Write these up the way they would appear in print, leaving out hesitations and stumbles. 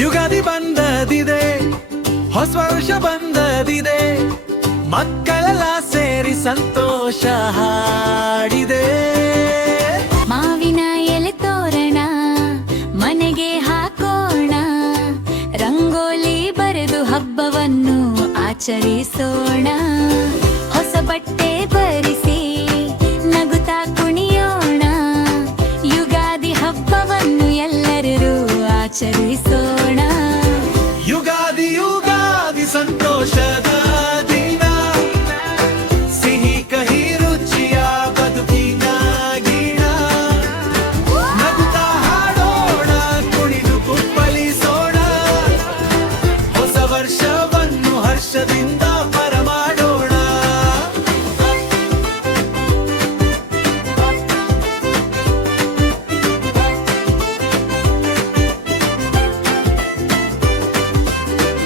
ಯುಗಾದಿ ಬಂದದಿದೆ, ಹೊಸ ವರ್ಷ ಬಂದದಿದೆ, ಮಕ್ಕಳೆಲ್ಲ ಸೇರಿ ಸಂತೋಷ ಹಾಡಿದೆ. ಮಾವಿನ ಎಲೆ ತೋರಣ ಮನೆಗೆ ಹಾಕೋಣ, ರಂಗೋಲಿ ಬರೆದು ಹಬ್ಬವನ್ನು ಆಚರಿಸೋಣ. ಹೊಸ ಬಟ್ಟೆ ಬರಿಸಿ ನಗುತ್ತಾ ಕುಣಿಯೋಣ, ಯುಗಾದಿ ಹಬ್ಬವನ್ನು ಎಲ್ಲರೂ ಆಚರಿಸೋಣ. ಯುಗಾದಿ ಯುಗಾದಿ ಸಂತೋಷದ ದಿನ, ಸಿಹಿ ಕಹಿ ರುಚಿಯ ಬದುಕಿನ ಗಿಣ. ನಗುತ್ತಾ ಹಾಡೋಣ, ಕುಣಿದು ಕುಪ್ಪಳಿಸೋಣ, ಹೊಸ ವರ್ಷವನ್ನು ಹರ್ಷದಿಂದ ಬರಮಾಡೋಣ.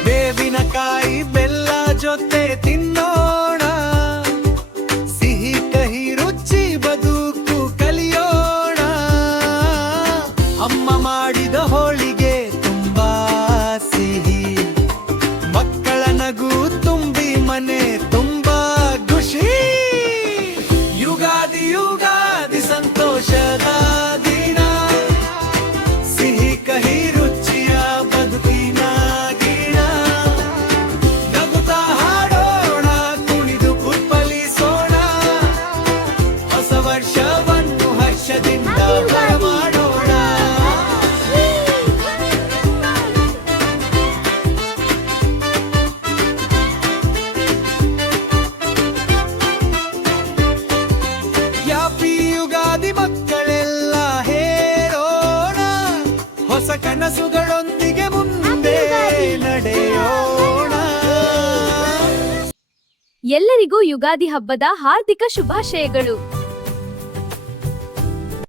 ಬೇವಿನಕಾಯಿ ಬೆಲ್ಲ ಜೊತೆ ತಿನ್ನೋಣ, ಸಿಹಿ ಕಹಿ ರುಚಿ ಬದುಕು ಕಲಿಯೋಣ. ಅಮ್ಮ ಮಾಡಿದ ಹೋಳಿಗೆ ತುಂಬಾ ಸಿಹಿ, ಮಕ್ಕಳ ನಗು ತುಂಬಿ ಮನೆ ತುಂಬಾ ಖುಷಿ. ಯುಗಾದಿ ಯುಗಾದಿ ಸಂತೋಷದ ದಿನ, ಸಿಹಿ ಕಹಿ ರುಚಿಯ ಬದುಕಿನ ಗಿಣ. ನಗುತ್ತಾ ಹಾಡೋಣ, ಕುಣಿದು ಕುಪ್ಪಳಿಸೋಣ, ಹೊಸ ವರ್ಷವನ್ನು ಹರ್ಷದಿಂದ ಬರಮಾಡೋಣ. ಯಾಪಿ ಯುಗಾದಿ ಮಕ್ಕಳೆಲ್ಲ ಹೇಳೋಣ, ಹೊಸ ಕನಸುಗಳೊಂದಿಗೆ ಮುಂದೆ ನಡೆಯೋಣ. ಎಲ್ಲರಿಗೂ ಯುಗಾದಿ ಹಬ್ಬದ ಹಾರ್ದಿಕ ಶುಭಾಶಯಗಳು.